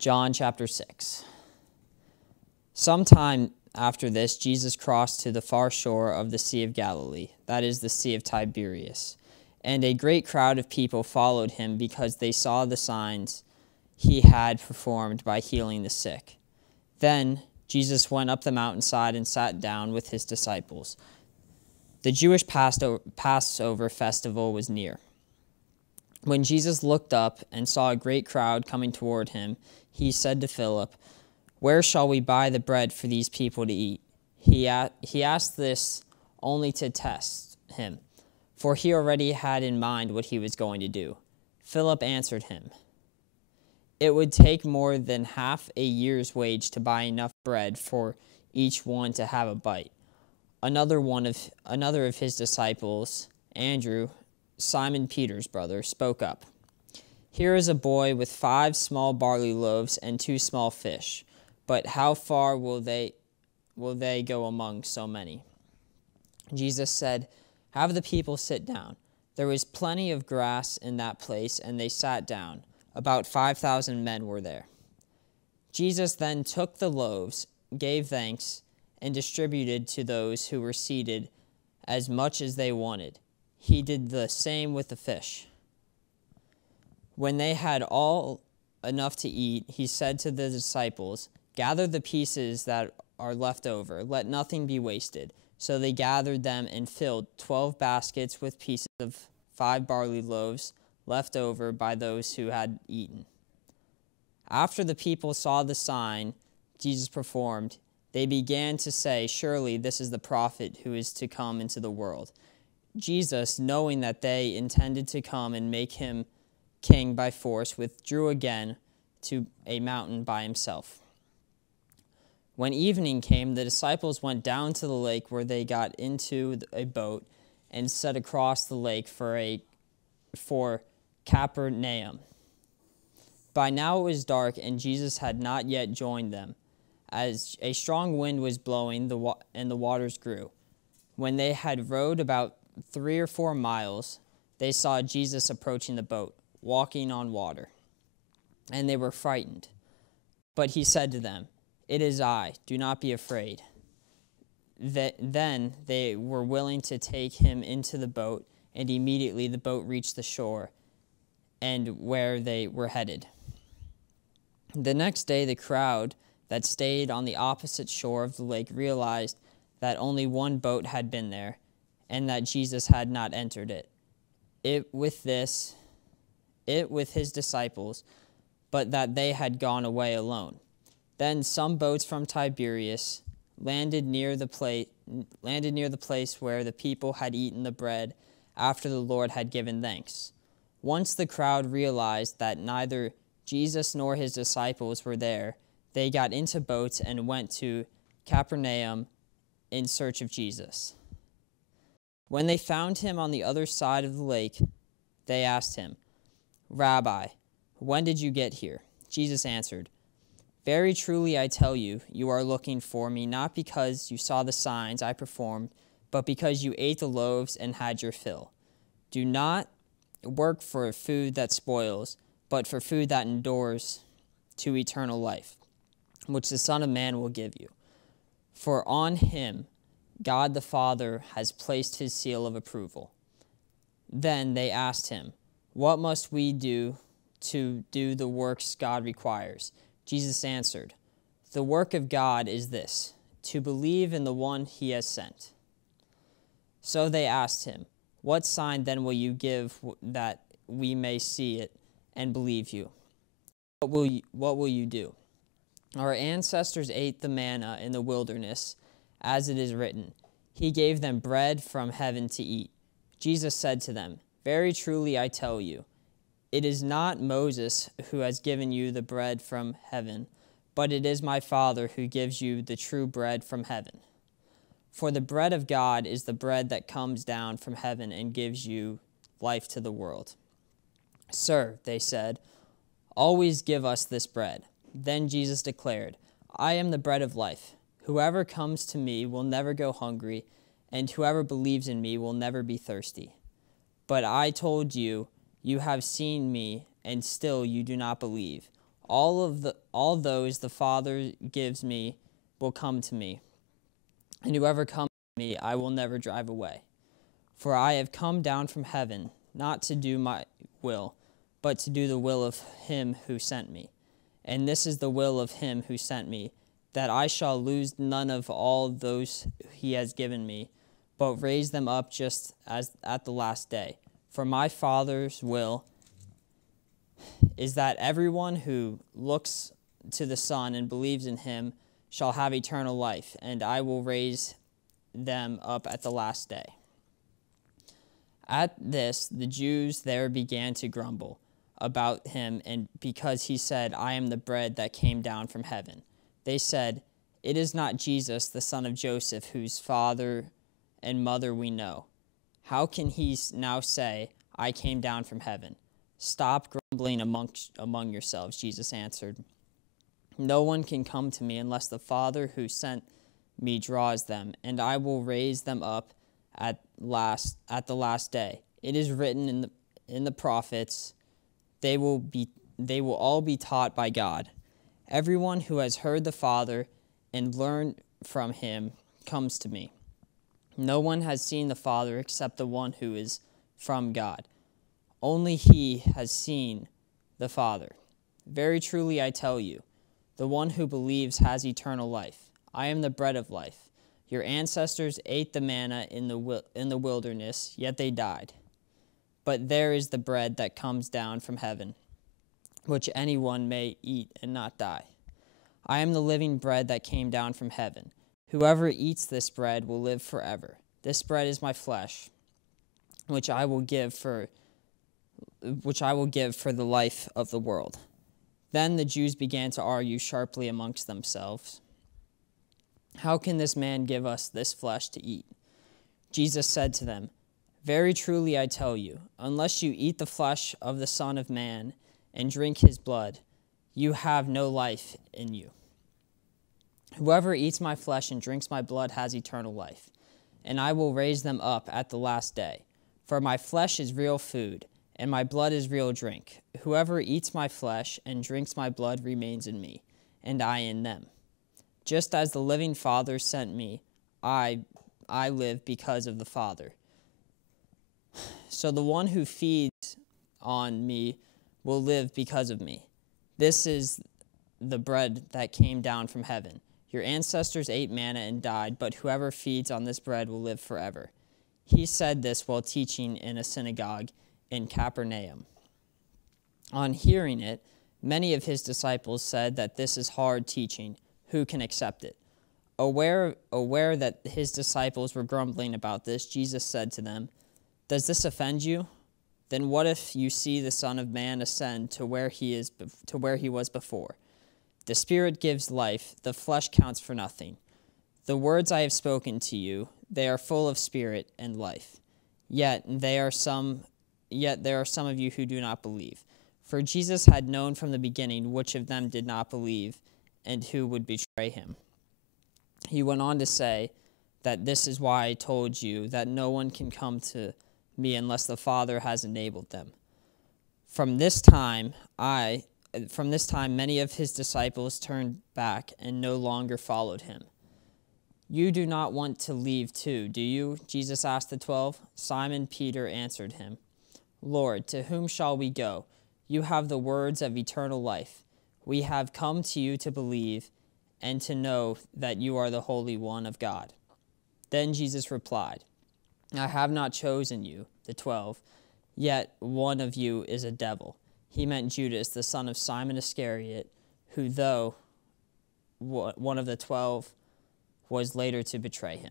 John chapter 6. Sometime after this, Jesus crossed to the far shore of the Sea of Galilee, that is, the Sea of Tiberias. And a great crowd of people followed him because they saw the signs he had performed by healing the sick. Then Jesus went up the mountainside and sat down with his disciples. The Jewish Passover festival was near. When Jesus looked up and saw a great crowd coming toward him, he said to Philip, "Where shall we buy the bread for these people to eat?" He asked this only to test him, for he already had in mind what he was going to do. Philip answered him, "It would take more than half a year's wage to buy enough bread for each one to have a bite." Another of his disciples, Andrew, Simon Peter's brother, spoke up. "Here is a boy with 5 small barley loaves and 2 small fish, but how far will they go among so many?" Jesus said, "Have the people sit down." There was plenty of grass in that place, and they sat down. About 5,000 men were there. Jesus then took the loaves, gave thanks, and distributed to those who were seated as much as they wanted. He did the same with the fish. When they had all enough to eat, he said to the disciples, "Gather the pieces that are left over. Let nothing be wasted." So they gathered them and filled 12 baskets with pieces of 5 barley loaves left over by those who had eaten. After the people saw the sign Jesus performed, they began to say, "Surely this is the prophet who is to come into the world." Jesus, knowing that they intended to come and make him king by force, withdrew again to a mountain by himself. When evening came, the disciples went down to the lake, where they got into a boat and set across the lake for Capernaum. By now it was dark, and Jesus had not yet joined them, as a strong wind was blowing and the waters grew. When they had rowed about 3 or 4 miles, they saw Jesus approaching the boat, walking on water, and they were frightened. But he said to them, "It is I, do not be afraid." Then they were willing to take him into the boat, and immediately the boat reached the shore and where they were headed. The next day the crowd that stayed on the opposite shore of the lake realized that only one boat had been there, and that Jesus had not entered it. It with his disciples, but that they had gone away alone. Then some boats from Tiberias landed near the place where the people had eaten the bread after the Lord had given thanks. Once the crowd realized that neither Jesus nor his disciples were there, they got into boats and went to Capernaum in search of Jesus. When they found him on the other side of the lake, they asked him, "Rabbi, when did you get here?" Jesus answered, "Very truly I tell you, you are looking for me not because you saw the signs I performed, but because you ate the loaves and had your fill. Do not work for food that spoils, but for food that endures to eternal life, which the Son of Man will give you. For on him God the Father has placed his seal of approval." Then they asked him, "What must we do to do the works God requires?" Jesus answered, "The work of God is this, to believe in the one he has sent." So they asked him, "What sign then will you give that we may see it and believe you? What will you do? Our ancestors ate the manna in the wilderness, as it is written, 'He gave them bread from heaven to eat.'" Jesus said to them, "Very truly I tell you, it is not Moses who has given you the bread from heaven, but it is my Father who gives you the true bread from heaven. For the bread of God is the bread that comes down from heaven and gives you life to the world." "Sir," they said, "always give us this bread." Then Jesus declared, "I am the bread of life. Whoever comes to me will never go hungry, and whoever believes in me will never be thirsty. But I told you, you have seen me, and still you do not believe. All those the Father gives me will come to me, and whoever comes to me I will never drive away. For I have come down from heaven, not to do my will, but to do the will of him who sent me. And this is the will of him who sent me, that I shall lose none of all those he has given me, but raise them up just as at the last day. For my Father's will is that everyone who looks to the Son and believes in him shall have eternal life, and I will raise them up at the last day. At this, the Jews there began to grumble about him, and because he said, I am the bread that came down from heaven. They said, it is not Jesus, the son of Joseph, whose father and mother we know. How can he now say, I came down from heaven? Stop grumbling among yourselves, Jesus answered. No one can come to me unless the Father who sent me draws them, and I will raise them up at the last day. It is written in the prophets, they will all be taught by God. Everyone who has heard the Father and learned from him comes to me. No one has seen the Father except the one who is from God. Only he has seen the Father. Very truly I tell you, the one who believes has eternal life. I am the bread of life. Your ancestors ate the manna in the wilderness, yet they died. But there is the bread that comes down from heaven, which anyone may eat and not die. I am the living bread that came down from heaven. Whoever eats this bread will live forever. This bread is my flesh, which I will give for the life of the world. Then the Jews began to argue sharply amongst themselves. How can this man give us this flesh to eat? Jesus said to them, very truly I tell you, unless you eat the flesh of the Son of Man and drink his blood, you have no life in you. Whoever eats my flesh and drinks my blood has eternal life, and I will raise them up at the last day. For my flesh is real food, and my blood is real drink. Whoever eats my flesh and drinks my blood remains in me, and I in them. Just as the living Father sent me, I live because of the Father. So the one who feeds on me will live because of me. This is the bread that came down from heaven. Your ancestors ate manna and died, but whoever feeds on this bread will live forever. He said this while teaching in a synagogue in Capernaum. On hearing it, many of his disciples said that this is hard teaching. Who can accept it? Aware that his disciples were grumbling about this, Jesus said to them, does this offend you? Then what if you see the Son of Man ascend to where he was before? The Spirit gives life, the flesh counts for nothing. The words I have spoken to you, they are full of spirit and life. Yet there are some of you who do not believe. For Jesus had known from the beginning which of them did not believe and who would betray him. He went on to say that this is why I told you that no one can come to me unless the Father has enabled them. From this time, many of his disciples turned back and no longer followed him. You do not want to leave too, do you? Jesus asked the 12. Simon Peter answered him, Lord, to whom shall we go? You have the words of eternal life. We have come to you to believe and to know that you are the Holy One of God. Then Jesus replied, I have not chosen you, the 12, yet one of you is a devil. He meant Judas, the son of Simon Iscariot, who, though one of the 12, was later to betray him.